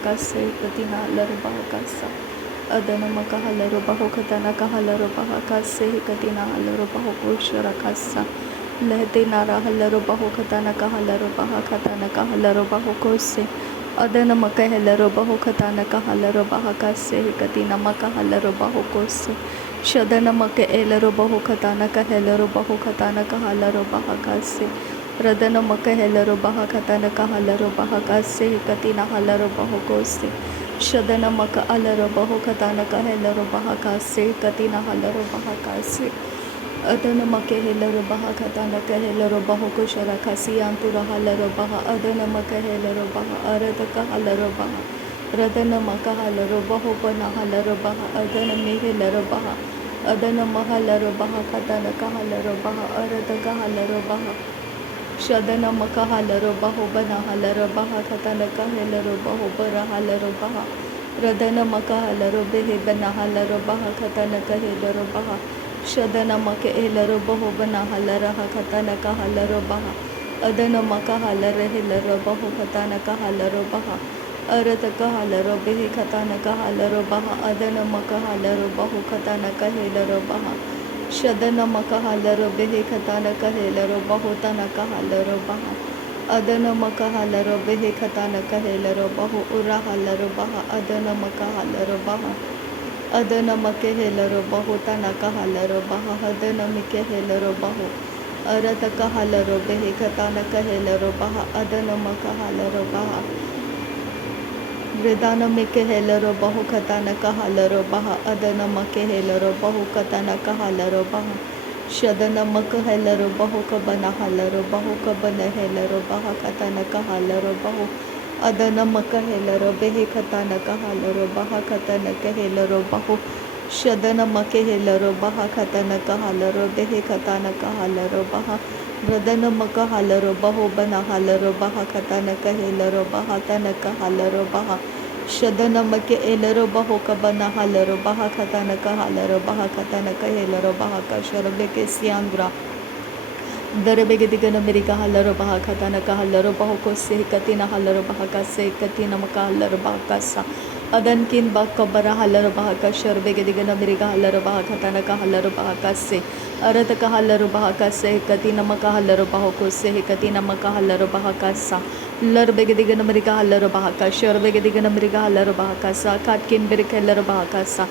bahakase katina laro bahakasa adana maka laro bahokatana kahalaro bahakase katina laro bahokushara kasa lehte nara halaro bahokatana kahalaro bahakatana kahalaro bahokose adana maka halaro bahokatana kahalaro bahakase katina maka halaro bahokose shadana maka elaro bahokatana kahalaro bahokatana kahalaro bahakase radana maka helaro bahakatana kahalaro bahakase katina halaro bahokose shadana maka alaro bahokatana kahalaro bahakase katina halaro bahakase adana maka helaro bahakatana kahalaro bahokoshara kasi antura halaro baha adana maka helaro baha arada kahalaro baha radana maka halaro bahopana halaro baha adana mehelaro baha adana mahalaro bahakatana kahalaro baha arada kahalaro baha shadana maka halaro baho bana halaro baha katana kahelaro baho bara halaro baha radana maka halaro behe bana halaro baha katana kahelaro baha shadana maka elaro baho bana halara katana kahalaro baha adana maka halare helaro baho katana kahalaro baha arata kahalaro behe katana kahalaro baha adana maka halaro baho katana kahelaro baha shadana maka halaro behe katana kahelaro bahotana kahalaro baha adana maka halaro behe katana kahelaro baho ura halaro baha adana maka halaro baha adana make helaro bahotana kahalaro baha adana mike helaro baho arata kahalaro behe katana kahelaro baha adana maka halaro baha Vedana meke helaro bahu katana kahalaro baha adana make helaro bahu katana kahalaro baha shadana maka helaro bahu kabana halaro bahu kabana helaro baha katana kahalaro bahu adana maka helaro behe katana kahalaro baha katana kahelaro bahu shadana make helaro baha katana kahalaro behe katana kahalaro baha radana maka halaro baho bana halaro baha katana kahelaro baha tana kahalaro baha shadana make elaro baho kabana halaro baha katana kahalaro baha katana kahelaro baha kasharabeke siandra दरबेगे दिगन मेरी का हल्लर बहा खताना का हल्लर बहो को से कतिना हल्लर बहा का से कतिना मका हल्लर बहा का सा अदन किन बा कबरा हल्लर बहा का शरबेगे दिगन मेरी का हल्लर बहा खताना का हल्लर बहा का से अरत का हल्लर बहा का से कतिना मका हल्लर बहो को से कतिना मका हल्लर बहा का सा लर बेगे दिगन मेरी का हल्लर बहा का शरबेगे दिगन मेरी का हल्लर बहा का सा काट किन बेर खेलर बहा का सा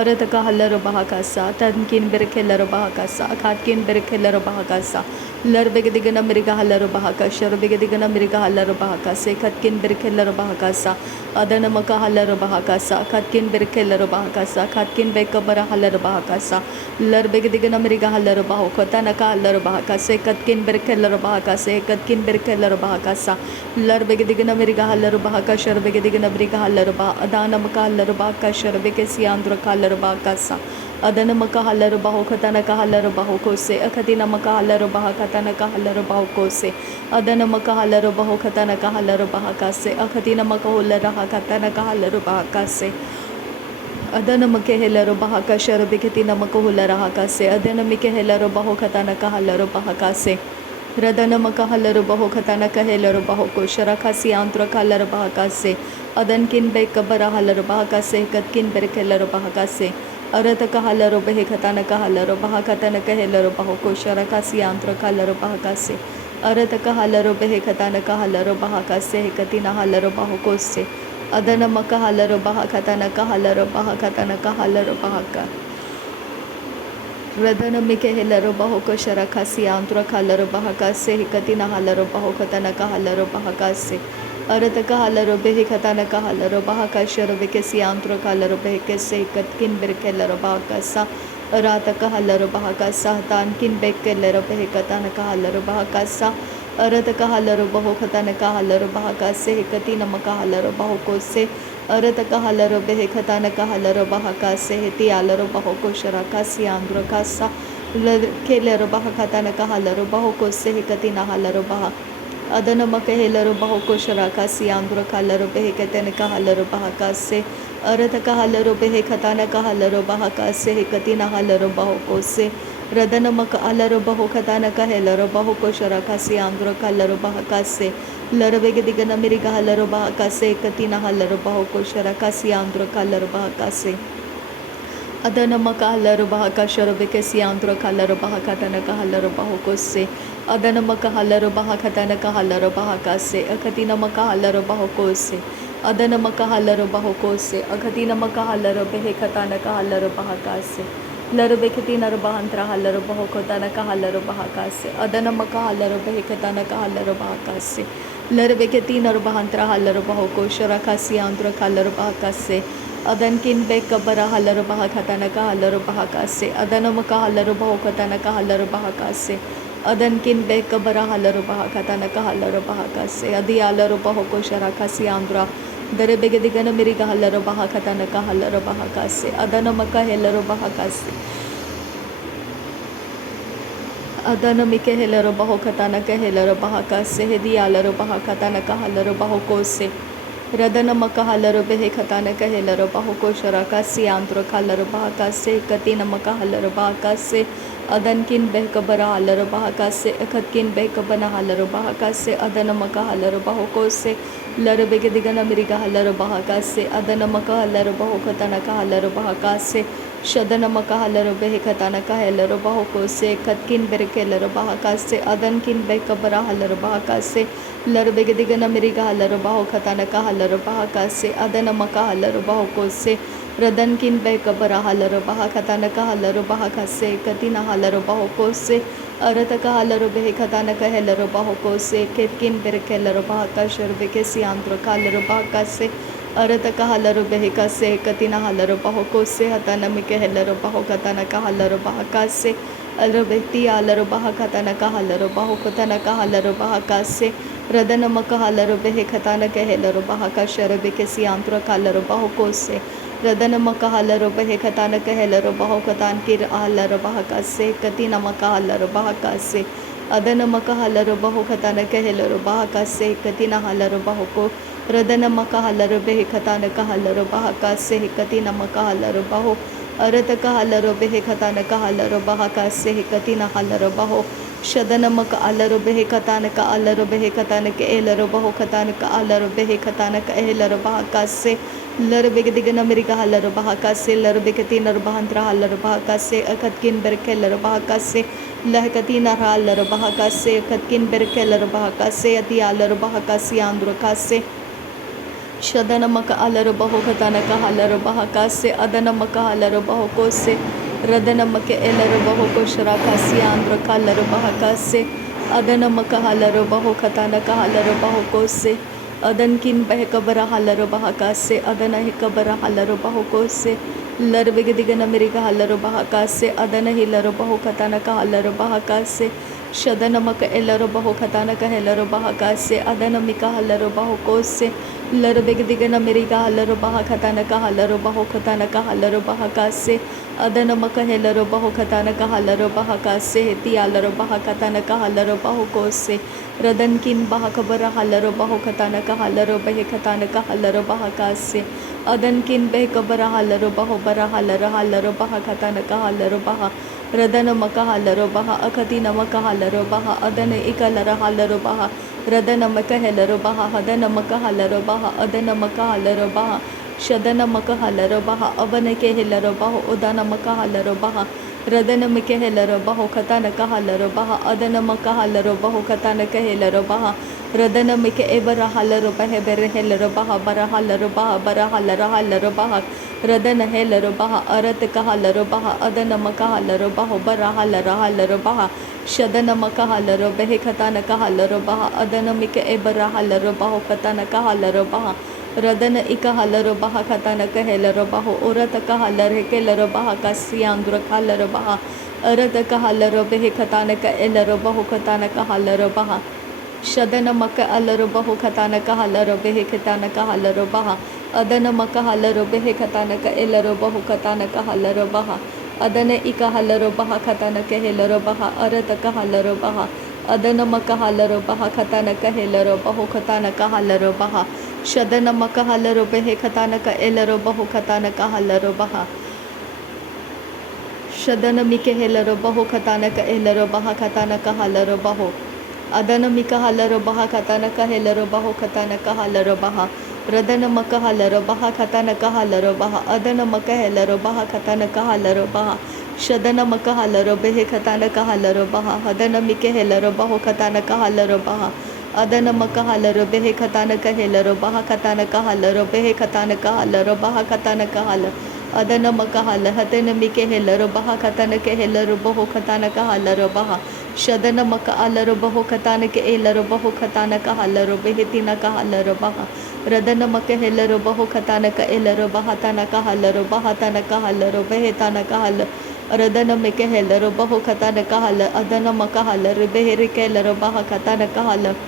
अरत का हल्लर बहा का सा तन किन बेर खेलर बहा का सा काट किन बेर खेलर बहा का सा लर बेगे दिगन मेरिका हल्लर बहा का शर बेगे दिगन मेरिका हल्लर बहा का से खतकिन बेर खेलर बहा का सा अदन मका हल्लर बहा का सा खतकिन बेर खेलर बहा का सा खतकिन बे कबर हल्लर बहा का सा लर बेगे दिगन मेरिका हल्लर बहा खतना का हल्लर बहा का से कतकिन बेर खेलर बहा का से कतकिन बेर खेलर बहा का सा लर बेगे दिगन मेरिका हल्लर बहा का शर बेगे दिगन मेरिका हल्लर बहा अदान मका हल्लर बहा का शर बेगे सियांद्र का हल्लर बहा का सा अदन मका हल्लर बाहो खतना का हल्लर बाहो को से अखतिना मका हल्लर बाहा खतना का हल्लर बाहो को से अदन मका हल्लर बाहो खतना का हल्लर बाहा का से अखतिना मका होल्लर रहा खतना का हल्लर बाहा का से अदन मके हेलर बाहा का शर बिखतिना मका होल्लर रहा का से अदन मिके हेलर बाहो खतना का हल्लर बाहा का से रदन मका हल्लर बाहो खतना का हेलर बाहो को शरखा सी आंत्र का हल्लर बाहा का से अदन किन बे कबरा हल्लर बाहा का से कत किन बेर खेलर बाहा का से अरत का हल्लरो बेहे खताना का हल्लरो बहा खताना का हेलरो बाहो को शरका सी आंत्र का हल्लरो बहा का से अरत का हल्लरो बेहे खताना का हल्लरो बहा का से कतिना हल्लरो बाहो को से अदन मका हल्लरो बहा खताना का हल्लरो बहा खताना का हल्लरो बहा का रदन मिके हेलरो बाहो को शरका सी आंत्र का हल्लरो बहा का से कतिना हल्लरो बाहो खताना का हल्लरो बहा का से अरत का हल्लरो बेहे खताना का हल्लरो बहा का शर बेके सियांत्र का हल्लरो बेहे के से कतकिन बेर के लरो बहा का सा रात का हल्लरो बहा का सा तान किन बेक के लरो बेहे खताना का हल्लरो बहा का सा अरत का हल्लरो बहो खताना का हल्लरो बहा का से कति नमका हल्लरो बहो को से अरत का हल्लरो बेहे खताना का हल्लरो बहा का से ती आलरो बहो को शरा का सियांत्र का सा के लरो बहा खताना का हल्लरो बहो को से कति ना हल्लरो बहा अदन मके हेलरो बाहो को शराका सियांद्र का हल्लरो बेहे कतन का हल्लरो बहा का से अरत का हल्लरो बेहे खताना का हल्लरो बहा का से कतिना हल्लरो बाहो को से Radanamaka alaro baho katana kahelaro baho koshara kasi andro kalaro bahakase Laravegadigana miriga halaro bahakase katina halaro baho koshara kasi andro kalaro bahakase Adanamaka halaro bahakashara bekesi andro kalaro bahakatana kahalaro bahokose Adanamaka halaro bahakatana kahalaro bahakase Akatina maka halaro bahokose Adanamaka halaro bahokose Akatina maka halaro behekatana kahalaro bahakase Larubekiti Narabahantra Halaro Bahokotana Kahalaro Bahakase, Adanamaka Halaro Behekatana Kahalaro Bahakase, Larubekiti Narabahantra Halaro Bahoko, Sharakasi Andra Kalaro Bahakase, Adankin Bekabara Halaro Bahakatana Kahalaro Bahakase, Adanamaka Halaro Bahokatana Kahalaro Bahakase, Adankin Bekabara Halaro Bahakatana Kahalaro Bahakase, Adialaro Bahoko Sharakasi Andra. Darebegadigana miriga halaro bahakatana ka halaro bahakase adana maka helaro bahakase adana mike helaro bahokatana ka helaro bahakase hedi alaro bahakatana ka halaro bahokose radana maka halaro behekatana ka helaro bahokosara kasi andro kalaro bahakase katina maka halaro bahakase adankin behkabara halaro bahakase akatkin behkabana halaro bahakase adana maka halaro bahokose Larabegadigana miriga halaro bahakase adana maka halaro bahokatana ka halaro bahakase shadana maka halaro behekatana ka halaro bahokose katkin berekelaro bahakase adankin behkabara halaro bahakase Larabegadigana miriga halaro bahokatana ka halaro bahakase adana maka halaro bahokose Radankin Bekabara Halaro Bahakatana Halaro Bahakase Katina Halaro Bahokose Arataka Halaro Behekatana Helaro Bahokose Ketkin Berekelaro Bahakashar Bekesi Andro Kalaro Bahakase Arataka Halaro Behekase Katina Halaro Bahokose Hatana Mike Helaro Bahokatana Halaro Bahakase Alrobeti Alaro Bahakatana Halaro Bahokatana Halaro Bahakase Radana Maka Halaro Behekatana Helaro Bahakashar Bekesi Andro Kalaro Bahokose Radana maka halaro behekatana kahelaro bahokatan kir halaro bahakase katina maka halaro bahakase adana maka halaro bahokatana kahelaro bahakase katina halaro bahoko radana maka halaro behekatana kahalaro bahakase katina maka halaro baho arataka halaro behekatana kahalaro bahakase katina halaro baho shadana maka alaro behekatana ka alaro behekatana ke elaro bahokatana ka alaro behekatana ka elaro bahakase Larabegadigana miriga halaro bahakase Larabekatina Bahantra halaro bahakase Akatkin Berkeller bahakase Lahakatina halaro bahakase Katkin Berkeller bahakase Atialaro bahakase Androkase Shadana maka alaro bahokatana ka halaro bahakase Adana maka halaro bahokose Radana maka elaro bahokoshara kasi andro kalaro bahakase Adana maka halaro bahokatana ka halaro bahokose Adankin behekabara halaro bahakase Adana hikabara halaro bahokose Larbegadigana miriga halaro bahakase Adana hilaro bahokatana ka halaro bahakase Shadana maka elaro bahokatana ka helaro bahakase Adana mika halaro bahokose Larbegadigana miriga halaro bahakatana ka halaro bahokatana ka halaro bahakase Adana maka helaro bahokatana ka halaro bahakase Heti alaro bahakatana ka halaro bahokose Radankin bahakabara halaro bahokatana ka halaro behekatana ka halaro bahakase Adankin behkabara halaro bahobara halaro bahakatana ka halaro baha Radana maka halaro baha akatina maka halaro baha Adana ikalara halaro baha Radana maka helaro baha Hadana maka halaro baha Adana maka halaro baha Shadana maka halaro baha Abanake helaro baha Udana maka halaro baha Radana mika helaro baho katana ka halaro baha Adana maka halaro baho katana ka helaro baha Radana mika ebara halaro bahe bere helaro baha bara halaro baha Radana helaro baha arat ka halaro baha Adana maka halaro baho bara halaro baha Shadana maka halaro bahe katana ka halaro baha Adana mika ebara halaro baho katana ka halaro baha Radana ika halaro baha katana ka helaro baho urata ka halare ke laro baha kasiyandra halaro baha arata ka halaro behe katana ka elaro baho katana ka halaro baha Shadana maka alaro baho katana ka halaro behe katana ka halaro baha Adana maka halaro behe katana ka elaro baho katana ka halaro baha Adana ika halaro baha katana ka helaro baha arata ka halaro baha Adana maka halaro baha katana ka helaro baho katana ka halaro baha Shadana maka halaro behe katana ka elaro baho katana ka halaro baha Shadanamike helero baho katanaka elero baha katanaka halero baho. Adanamika halero baha katanaka helero baho katanaka halero baha. Radanamaka halero baha katanaka halero baha. Adanamaka helero baha katanaka halero baha. Shadanamaka halero behe katanaka halero baha. Adanamike helero baho katanaka halero baha. Adanamaka halero behe katanaka helero baha katanaka halero behe katanaka halero baha katanaka halero. Adanamaka hala hatanamike helero baha katanaka helero baho katanaka halero baha. Shadanamaka alero baho katanaka elero baho katanaka halero behetinaka halero baha. Radanamaka helero baho katanaka elero baha tanaka halero baha tanaka halero behetanaka halero. Radanamike helero baho katanaka halero. Adanamaka halero beherike helero baha katanaka halero.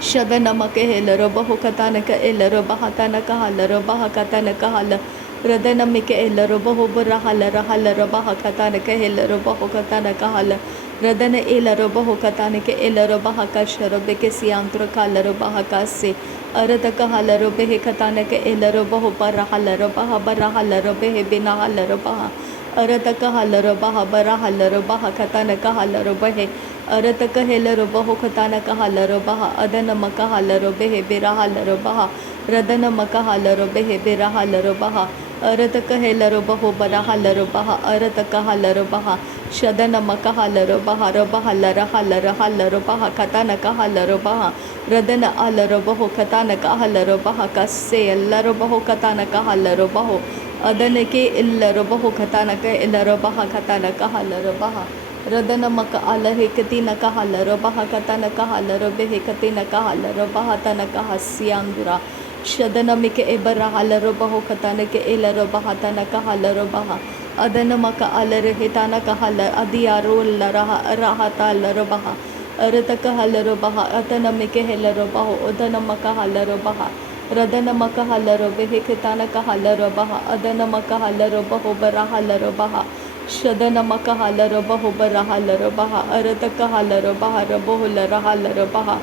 Shadanamaka helero baho katanaka elero baha tanaka halero baha katanaka halero. Radanamike elero baho bara halero halero baha katanaka helero baho katanaka halero. Radana elero baho katanaka elero baha kashero beke siyantra kalero baha kase. Arataka halero behe katanaka elero baho bara halero behe bina halero baha. Arataka halero baha bara halero baha katanaka halero behe. Arataka helero baho katanaka halero baha. Adanamaka halero behe bira halero baha. Radanamaka halero behe bira halero baha. Arataka helero baho bara halero baha. Arataka halero baha. Shadanamaka halero baha roba halara halara halero baha katanaka halero baha. Radana alero baho katanaka halero baha kasse ellero baho katanaka halero baho. Adanake ellero baho katanaka ellero baha katanaka halero baha. Radanamaka alahe katinaka halero baha katanaka halero behe katinaka halero baha tanaka hasyandura. Shadanamike ebara halero baho katanaka ellero baha tanaka halero baha. Adanamaka alere hitanaka halar adiyaro rahata alero baha. Arataka halero baha. Atanamike helero baho. Udanamaka halero baha. Radanamaka halero behe hitanaka halero baha. Adanamaka halero baho bara halero baha. Shadanamaka halero baho bara halero baha. Arataka halero baha raboho lara halero baha.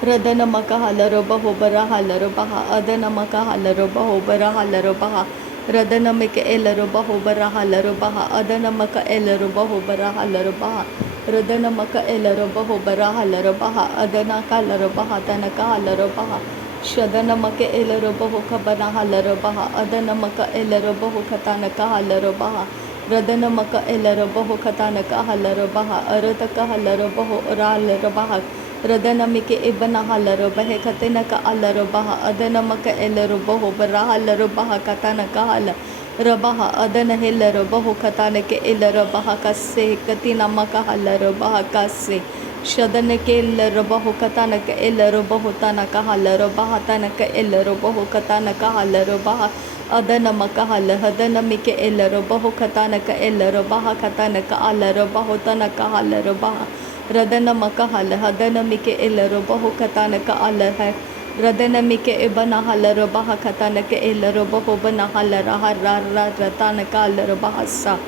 Radanamaka halero baho bara halero baha. Adanamaka halero baho bara halero baha. Radanamika elero baho bara halero baha. Adanamaka elero baho bara halero baha. Radanamaka elero baho bara halero baha. Adanaka halero baha tanaka halero baha. Shadanamaka elero baho kabana halero baha. Adanamaka elero baho katanaka halero baha. Radanamaka elero baho katanaka halero baha. Arataka halero baho halero baha. Radanamike ibana halero bahe katanaka alero baha. Adanamaka elero baho bara halero baha katanaka hala rabaha. Adana helero baho katanaka elero baha kasse katinamaka halero baha kasse. Shadanake elero baho katanaka elero baho tanaka halero baha tanaka elero baho katanaka halero baha. Adanamaka hala hadanamike elero baho katanaka elero baha katanaka alero baho tanaka halero baha. Radanamaka hala hadanamike elero baho katanaka alaha. Radanamike ibana halero baha katanaka elero baho bana halara harara ratanaka alero bahasa.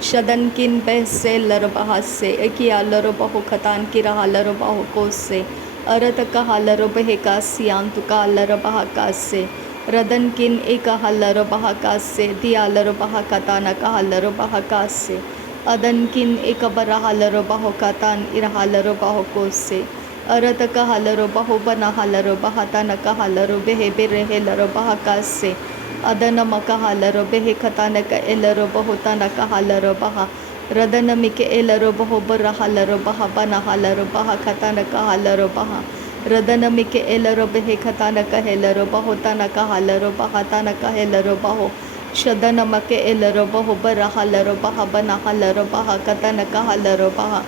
Shadankin bese lero bahase eki alero baho katan kira halero baho kose. Arataka halero behe kasiyantuka alero baha kase. Radankin eka halero baha kase di alero baha katanaka halero baha kase. Adankin ekabara halero baho katan ira halero baho kose. Arataka halero baho bana halero baha tanaka halero behe bere helero baha kase. Adanamaka halero behe katanaka elero baho tanaka halero baha. Radanamike elero baho bara halero baha bana halero baha katanaka halero baha. Radanamike elero behe katanaka helero baho tanaka halero baha tanaka helero baho. Shadanamake elero baho bara halero baha bana halero baha katanaka halero baha.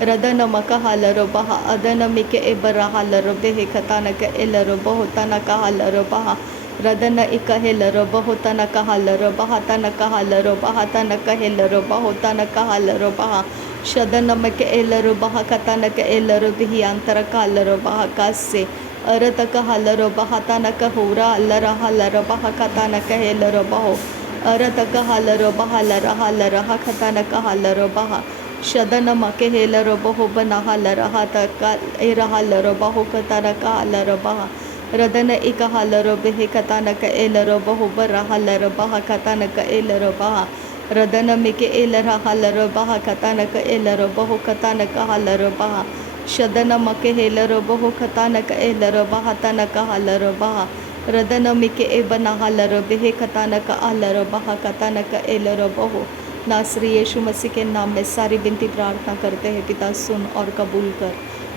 Radanamaka halero baha. Adanamike ebara halero behe katanaka elero baho tanaka halero baha. Radana ika helero baho tanaka halero baha tanaka halero baha tanaka helero baho tanaka halero baha. Shadanamake elero baha katanaka elero bihi antaraka halero baha kasse. Arataka halero baha tanaka hura allara halero baha katanaka helero baho. Arataka halero baha lara halera hakatanaka halero baha. Shadanamake helero baho bana halera hataka era halero baho katanaka halero baha. Radana ika halero behe katanaka elero baho bara halero baha katanaka elero baha. रदन मिके Elara हलरो बहा कतानक एलरो बहु कतानक हलरो बहा शदन मके हेलरो बहु कतानक एलरो बहा तनक हलरो बहा रदन मिके एबना हलरो बेहे कतानक हलरो बहा कतानक एलरो बहु। नासरी यीशु मसीह के नाम में सारी विनती प्रार्थना करते हैं पिता, सुन और कबूल कर।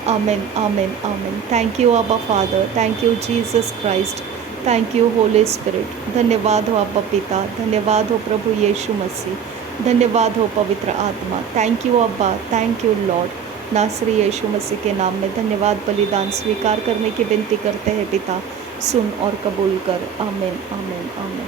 आमीन आमीन आमीन। थैंक यू अब्बा father, thank you Jesus Christ, thank you Holi spirit. धन्यवाद हो अब्बा पिता, धन्यवाद हो प्रभु यीशु मसीह, धन्यवाद हो पवित्र आत्मा। थैंक यू अब्बा, थैंक यू लॉर्ड। नासरी यीशु मसीह के नाम में धन्यवाद। बलिदान स्वीकार करने की विनती करते हैं पिता, सुन और कबूल कर। आमीन आमीन आमीन।